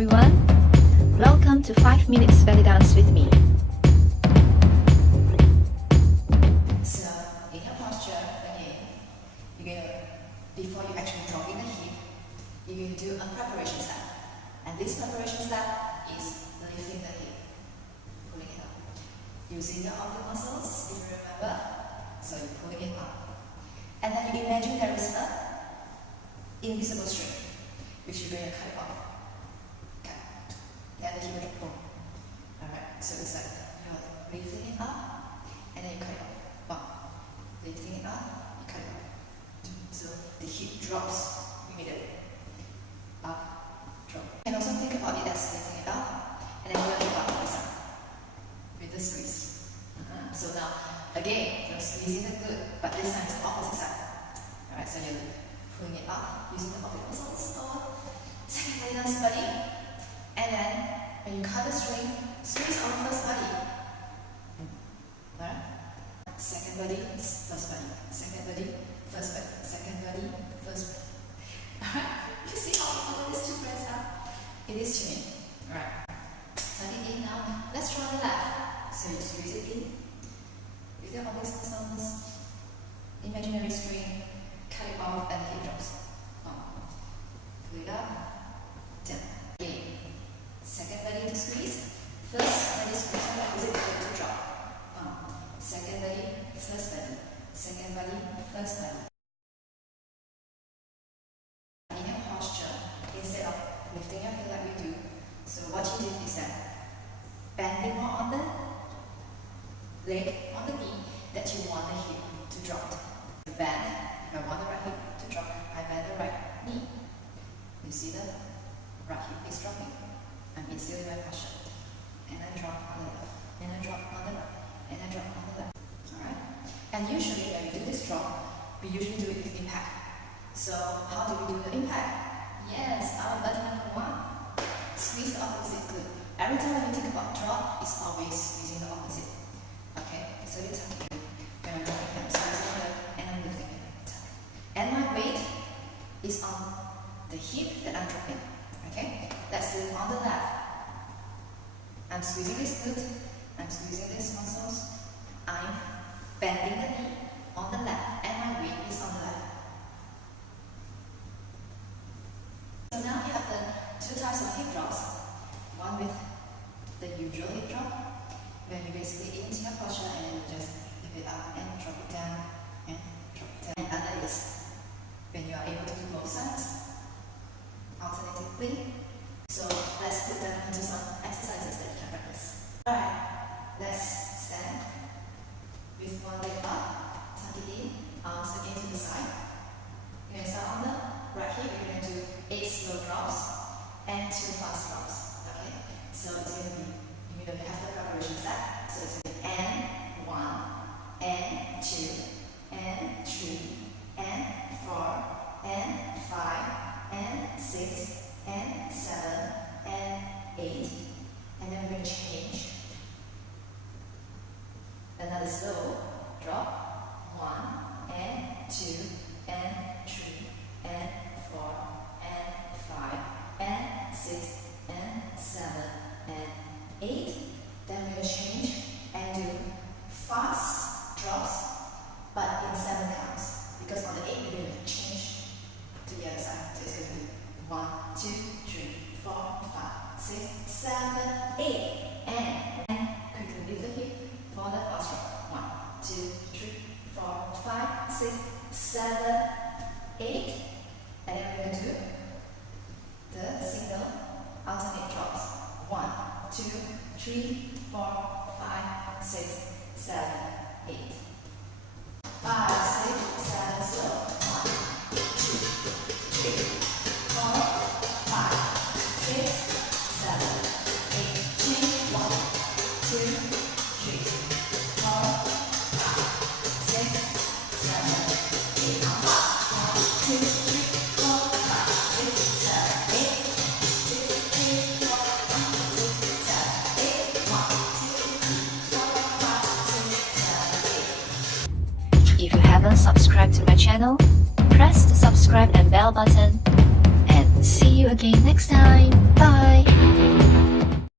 everyone. Welcome to 5 minutes belly dance with me. So, in your posture, again, before you actually drop in the hip, you're going to do a preparation step. And this preparation step is lifting the hip, pulling it up. Using your armpit muscles, if you remember. So you're pulling it up. And then you imagine there is an invisible string, which you're going to cut it off. And the hip will boom. Alright, so it's like you're lifting it up and then you cut it off. One. Lifting it up, you cut it off. So the hip drops immediately. Up, drop. You can also think about it as lifting it up and then going up this side with the squeeze. So now, again, you're squeezing the glute, but this time it's the opposite side. Alright, so you're pulling it up using the opposite muscles. Second belly dance body. And then, when you cut the string, squeeze on first body. Alright? Second body, first body. Second body, first body. Second body, first body. Alright? You see how difficult these two friends are? It is to me. Alright. Turn it in now. Let's try the left. So you squeeze it in. With your opposite muscles. Imaginary string. Cut it off and the hip drops. Pull it up. Down. Again. Second body to squeeze. First body squeeze. Opposite body to drop. Second body, first body. Second body, first body. In your posture, instead of lifting your hip like we do, so what you do is that bending more on the leg, on the knee, that you want the hip to drop. You bend. If I want the right hip to drop, I bend the right knee. You see the right hip is dropping. I'm still in my posture. And I drop on the left. And I drop on the right. And I drop on the left. Alright? And usually when we do this drop, we usually do it with impact. So how do we do the impact? Yes, our button number 1. Squeeze the opposite glute. Every time when you think about drop, it's always squeezing the opposite. Okay? So you tuck it. When I'm dropping, I'm squeezing it and I'm lifting it. Tuck. And my weight is on the hip that I'm dropping. Okay? Let's do it on the left. I'm squeezing this glute. I'm squeezing these muscles. I'm bending the knee on the left, and my weight is on the left. So now we have the two types of hip drops. One with the usual hip drop, where you basically into your posture and you just lift it up and drop it down and drop it down. And other is when you are able to do both sides alternatively. So let's put them into some exercises that you can practice. Alright, let's stand with one leg up, tuck it in, arms again to the side. You're going to start on the right hip, you're going to do 8 slow drops and 2 fast drops. Okay? So it's going to be, you're going to have the preparation step. So it's going to be and 1, and 2, and 3, and 4, and 5, and 6, and 7, and 8, and then we're going to change. Another slow drop. 1, and 2, and 3, and 4, and 5, and 6, and 7, and 8. Then we're going to change and do fast drops, but in 7 counts. Because on the 8, we're going to change to the other side. So it's going to be 1, 2, 3, 4, 5, 6, 7, 8. And quickly lift the hip for the fast drop. 1, 2, 3, 4, 5, 6, 7, 8. And then we're going to do the single alternate drops. 1, 2, 3, 4, 5, 6, 7, 8. 5, 6, 7, slow. 1, 2, 3, 4, 5, 6, 7, 8. Change. 1, 2, 3, 4, 5, 6, 7, 8. Now fast. 1, 2, 3, 4, 5, 6, 7, 8. 2, 3, 4, 5, 6, 7, 8. 1, 2, 3, 4, 5, 6, 7, 8. If you haven't subscribed to my channel, press the subscribe and bell button. And see you again next time.